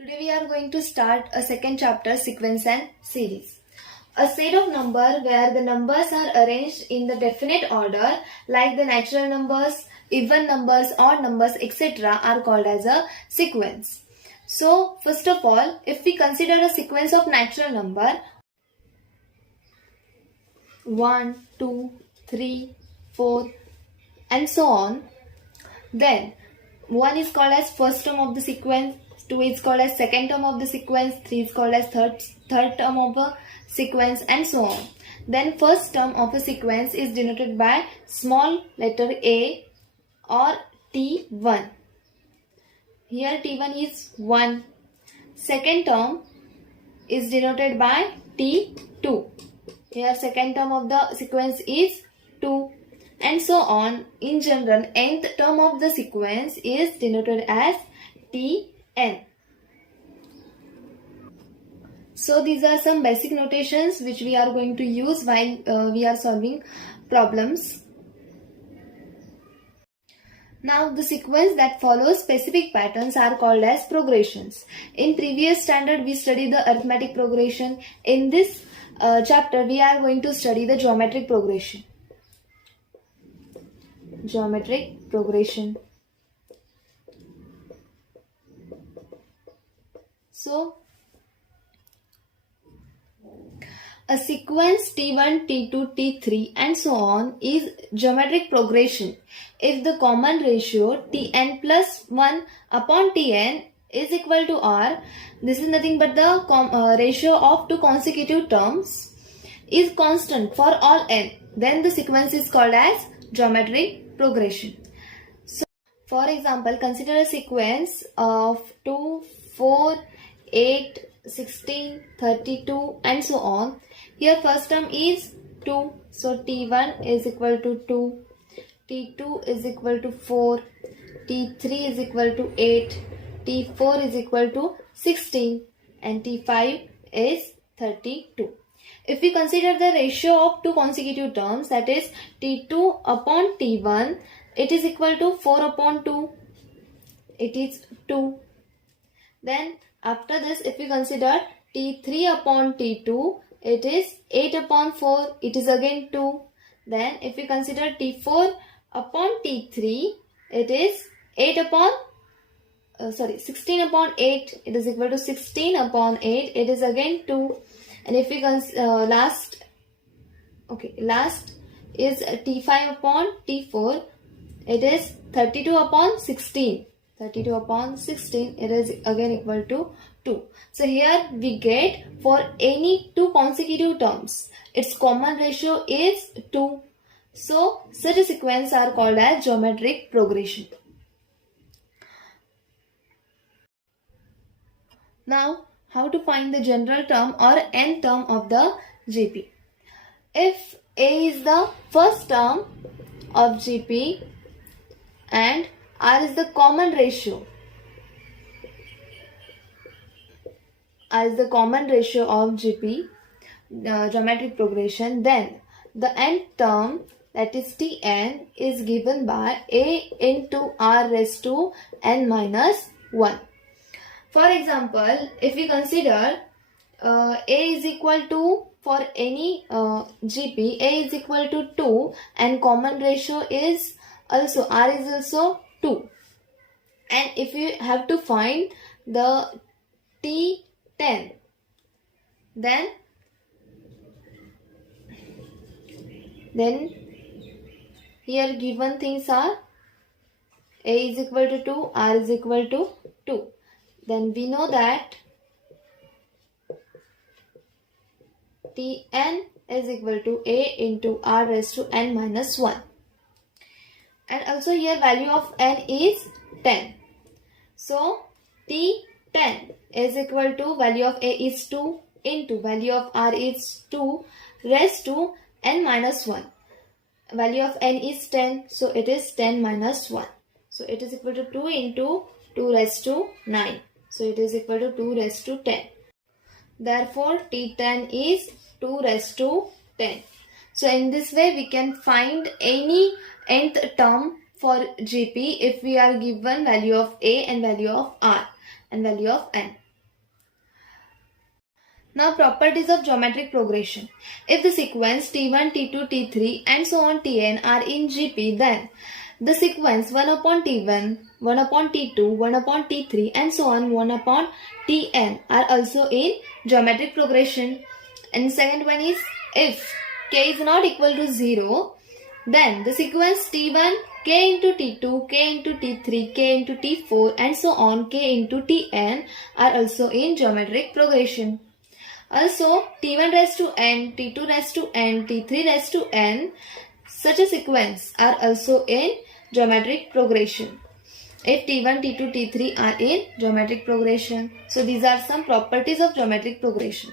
Today we are going to start a second chapter, sequence and series. A set of numbers where the numbers are arranged in the definite order like the natural numbers, even numbers, odd numbers, etc. are called as a sequence. So first of all, if we consider a sequence of natural number 1, 2, 3, 4 and so on, then 1 is called as first term of the sequence, 2 is called as second term of the sequence, 3 is called as third term of a sequence and so on. Then first term of a sequence is denoted by small letter a or T1. Here T1 is 1. Second term is denoted by T2. Here second term of the sequence is 2. And so on. In general, nth term of the sequence is denoted as Tn. So these are some basic notations which we are going to use while we are solving problems. Now the sequence that follows specific patterns are called as progressions. In previous standard we studied the arithmetic progression. In this chapter we are going to study the geometric progression. Geometric progression. So a sequence T1, T2, T3 and so on is geometric progression if the common ratio Tn plus 1 upon Tn is equal to R. This is nothing but the ratio of two consecutive terms is constant for all n. Then the sequence is called as geometric progression. So, for example, consider a sequence of 2, 4, 8, 16, 32 and so on. Here first term is 2. So T1 is equal to 2. T2 is equal to 4. T3 is equal to 8. T4 is equal to 16. And T5 is 32. If we consider the ratio of two consecutive terms, that is T2 upon T1, it is equal to 4 upon 2. It is 2. Then after this, if we consider T3 upon T2, it is 8 upon 4. It is again 2. Then if we consider T4 upon T3, it is 16 upon 8. It is equal to 16 upon 8. It is again 2. And if we last is T5 upon T4, it is 32 upon 16. 32 upon 16, it is again equal to 2. So here we get for any two consecutive terms, its common ratio is 2. So such a sequence are called as geometric progression. Now, how to find the general term or nth term of the GP? If A is the first term of GP and R is the common ratio. R is the common ratio of GP, geometric progression, then the nth term, that is Tn, is given by A into R raised to n minus 1. For example, if we consider A is equal to, for any GP, A is equal to 2 and common ratio is also, R is also 2. And if you have to find the T10, then here given things are A is equal to 2, R is equal to 2. Then we know that Tn is equal to A into R raised to n minus 1. And also here value of n is 10. So T10 is equal to value of A is 2 into value of R is 2 raised to n minus 1. Value of n is 10. So it is 10 minus 1. So it is equal to 2 into 2 raised to 9. So it is equal to 2 raised to 10. Therefore T10 is 2 raised to 10. So in this way we can find any nth term for GP if we are given value of A and value of R and value of N. Now properties of geometric progression. If the sequence T1, T2, T3 and so on Tn are in GP, then the sequence 1 upon T1, 1 upon T2, 1 upon T3 and so on 1 upon Tn are also in geometric progression. And second one is, if k is not equal to 0, then the sequence T1, k into T2, k into T3, k into T4 and so on k into Tn are also in geometric progression. Also, T1 raised to n, T2 raised to n, T3 raised to n, such a sequence are also in geometric progression. If T1, T2, T3 are in geometric progression. So these are some properties of geometric progression.